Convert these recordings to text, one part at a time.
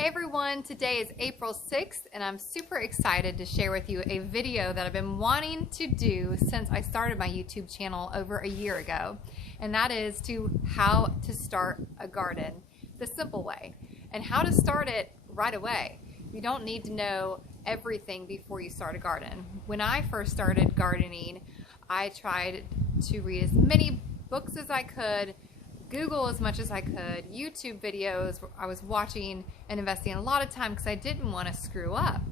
Hey everyone, today is April 6th and I'm super excited to share with you a video that I've been wanting to do since I started my YouTube channel over a year ago. And that is how to start a garden the simple way and how to start it right away. You don't need to know everything before you start a garden. When I first started gardening, I tried to read as many books as I could, Google as much as I could, YouTube videos I was watching and investing a lot of time because I didn't want to screw up.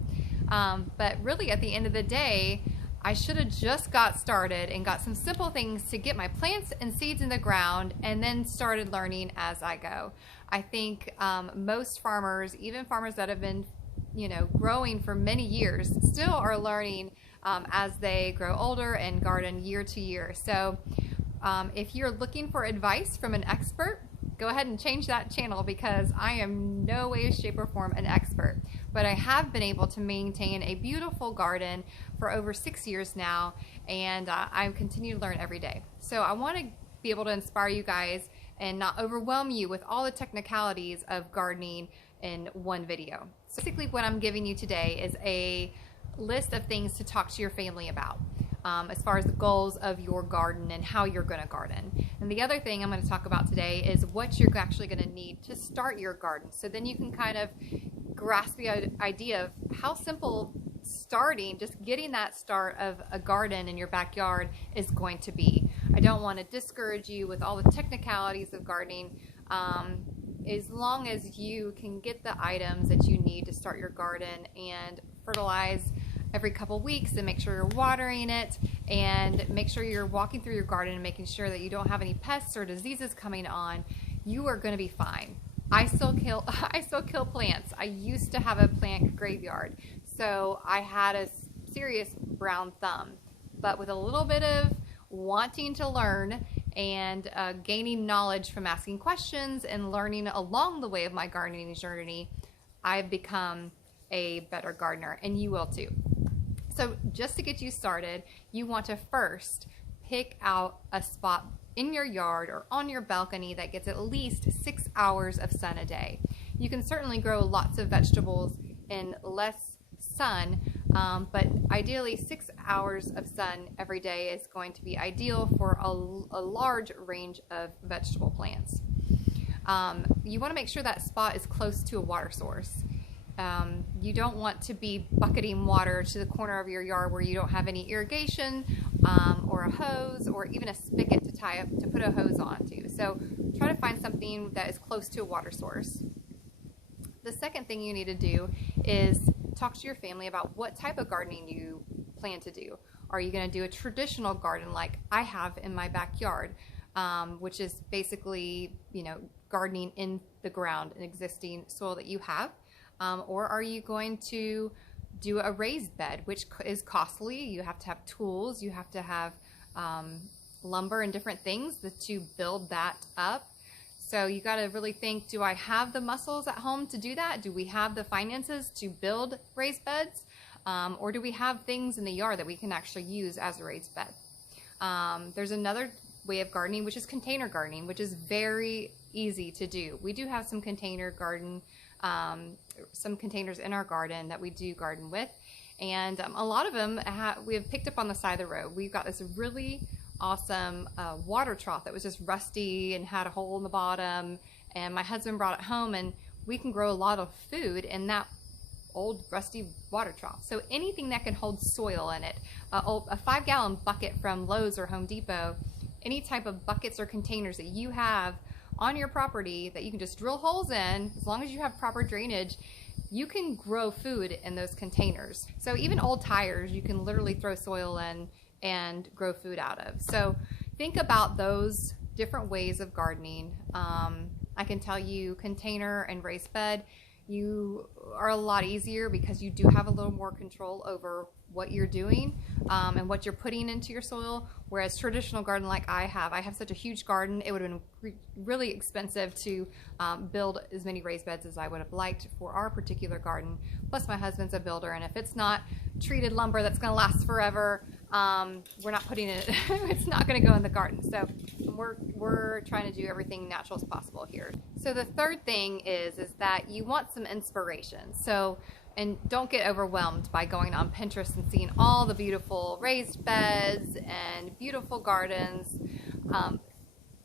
But really at the end of the day, I should have just got started and got some simple things to get my plants and seeds in the ground and then started learning as I go. I think most farmers, even farmers that have been growing for many years, still are learning as they grow older and garden year to year. So if you're looking for advice from an expert, go ahead and change that channel because I am no way, shape, or form an expert. But I have been able to maintain a beautiful garden for over 6 years now, and I continue to learn every day. So I want to be able to inspire you guys and not overwhelm you with all the technicalities of gardening in one video. So basically what I'm giving you today is a list of things to talk to your family about. As far as the goals of your garden and how you're going to garden. And the other thing I'm going to talk about today is what you're actually going to need to start your garden. So then you can kind of grasp the idea of how simple starting, just getting that start of a garden in your backyard is going to be. I don't want to discourage you with all the technicalities of gardening. As long as you can get the items that you need to start your garden and fertilize every couple weeks and make sure you're watering it and make sure you're walking through your garden and making sure that you don't have any pests or diseases coming on, you are going to be fine. I still kill plants. I used to have a plant graveyard, so I had a serious brown thumb. But with a little bit of wanting to learn and gaining knowledge from asking questions and learning along the way of my gardening journey, I've become a better gardener, and you will too. So just to get you started, you want to first pick out a spot in your yard or on your balcony that gets at least 6 hours of sun a day. You can certainly grow lots of vegetables in less sun, but ideally 6 hours of sun every day is going to be ideal for a large range of vegetable plants. You want to make sure that spot is close to a water source. You don't want to be bucketing water to the corner of your yard where you don't have any irrigation or a hose or even a spigot to put a hose onto. So try to find something that is close to a water source. The second thing you need to do is talk to your family about what type of gardening you plan to do. Are you going to do a traditional garden like I have in my backyard, which is basically, gardening in the ground, an existing soil that you have? Or are you going to do a raised bed, which is costly? You have to have tools, you have to have lumber and different things to build that up. So you got to really think, do I have the muscles at home to do that? Do we have the finances to build raised beds? Or do we have things in the yard that we can actually use as a raised bed? There's another way of gardening, which is container gardening, which is very easy to do. We do have some container garden some containers in our garden that we do garden with, and a lot of them we have picked up on the side of the road. We've got this really awesome water trough that was just rusty and had a hole in the bottom, and my husband brought it home, and we can grow a lot of food in that old rusty water trough. So anything that can hold soil in it, a 5-gallon bucket from Lowe's or Home Depot, any type of buckets or containers that you have on your property that you can just drill holes in, as long as you have proper drainage, you can grow food in those containers. So even old tires, you can literally throw soil in and grow food out of. So think about those different ways of gardening. I can tell you container and raised bed, you are a lot easier because you do have a little more control over what you're doing and what you're putting into your soil, whereas traditional garden like I have such a huge garden, it would have been really expensive to build as many raised beds as I would have liked for our particular garden. Plus my husband's a builder, and if it's not treated lumber that's going to last forever, we're not putting it, it's not going to go in the garden. So we're trying to do everything natural as possible here. So the third thing is that you want some inspiration. So, and don't get overwhelmed by going on Pinterest and seeing all the beautiful raised beds and beautiful gardens.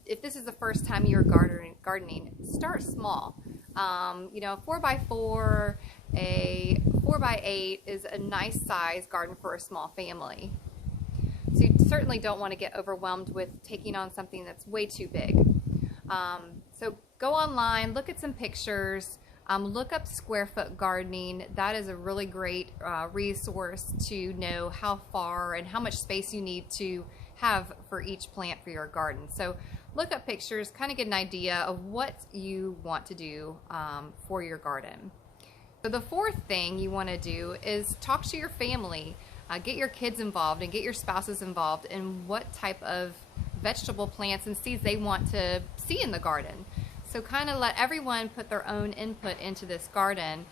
If this is the first time you're gardening, start small. You know, 4x4, a 4x8 is a nice size garden for a small family. So you certainly don't want to get overwhelmed with taking on something that's way too big. So go online, look at some pictures, look up square foot gardening. That is a really great resource to know how far and how much space you need to have for each plant for your garden. So look up pictures, kind of get an idea of what you want to do for your garden. So the fourth thing you want to do is talk to your family. Get your kids involved and get your spouses involved in what type of vegetable plants and seeds they want to see in the garden. So kind of let everyone put their own input into this garden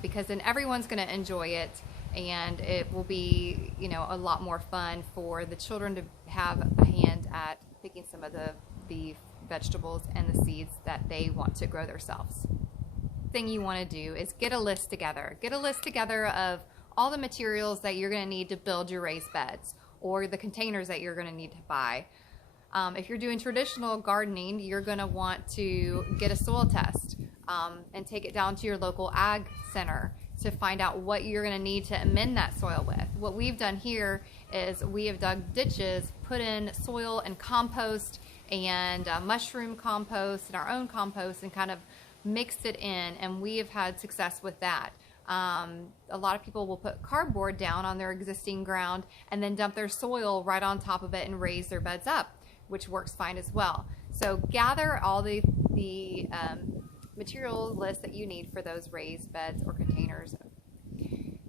because then everyone's going to enjoy it, and it will be, you know, a lot more fun for the children to have a hand at picking some of the vegetables and the seeds that they want to grow themselves. Thing you want to do is get a list together. Get a list together of all the materials that you're going to need to build your raised beds, or the containers that you're going to need to buy. If you're doing traditional gardening, you're going to want to get a soil test and take it down to your local ag center to find out what you're going to need to amend that soil with. What we've done here is we have dug ditches, put in soil and compost and mushroom compost and our own compost, and kind of mixed it in, and we have had success with that. A lot of people will put cardboard down on their existing ground and then dump their soil right on top of it and raise their beds up, which works fine as well. So gather all the material list that you need for those raised beds or containers.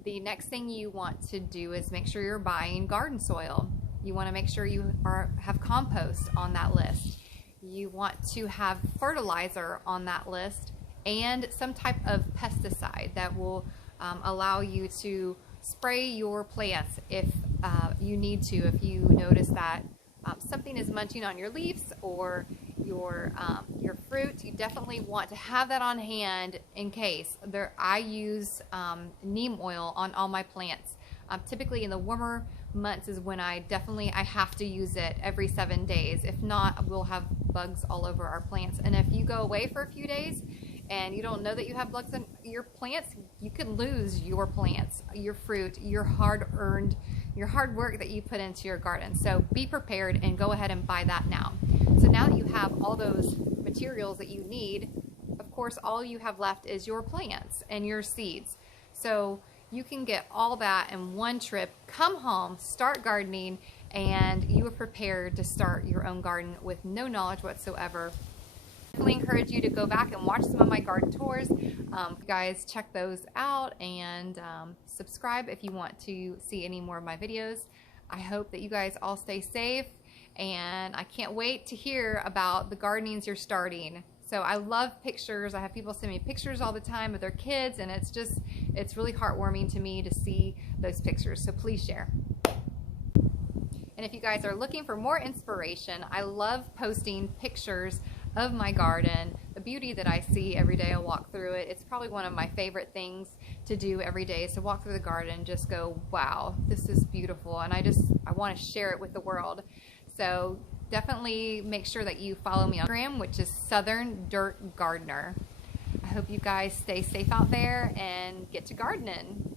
The next thing you want to do is make sure you're buying garden soil. You want to make sure you have compost on that list. You want to have fertilizer on that list and some type of pesticide that will allow you to spray your plants if you need to. If you notice that something is munching on your leaves or your fruit, you definitely want to have that on hand in case. I use neem oil on all my plants. Typically in the warmer months is when I have to use it every 7 days. If not, we'll have bugs all over our plants. And if you go away for a few days and you don't know that you have bugs on your plants, you could lose your plants, your fruit, your hard work that you put into your garden. So be prepared and go ahead and buy that now. So now that you have all those materials that you need, of course, all you have left is your plants and your seeds. So you can get all that in one trip, come home, start gardening, and you are prepared to start your own garden with no knowledge whatsoever. I definitely encourage you to go back and watch some of my garden tours. Guys, check those out, and subscribe if you want to see any more of my videos. I hope that you guys all stay safe, and I can't wait to hear about the gardenings you're starting. So I love pictures. I have people send me pictures all the time of their kids, and it's really heartwarming to me to see those pictures. So please share. And if you guys are looking for more inspiration, I love posting pictures of my garden, the beauty that I see every day I walk through it. It's probably one of my favorite things to do every day, is to walk through the garden and just go, wow, this is beautiful, and I want to share it with the world. So definitely make sure that you follow me on Instagram, which is Southern Dirt Gardener. I hope you guys stay safe out there and get to gardening.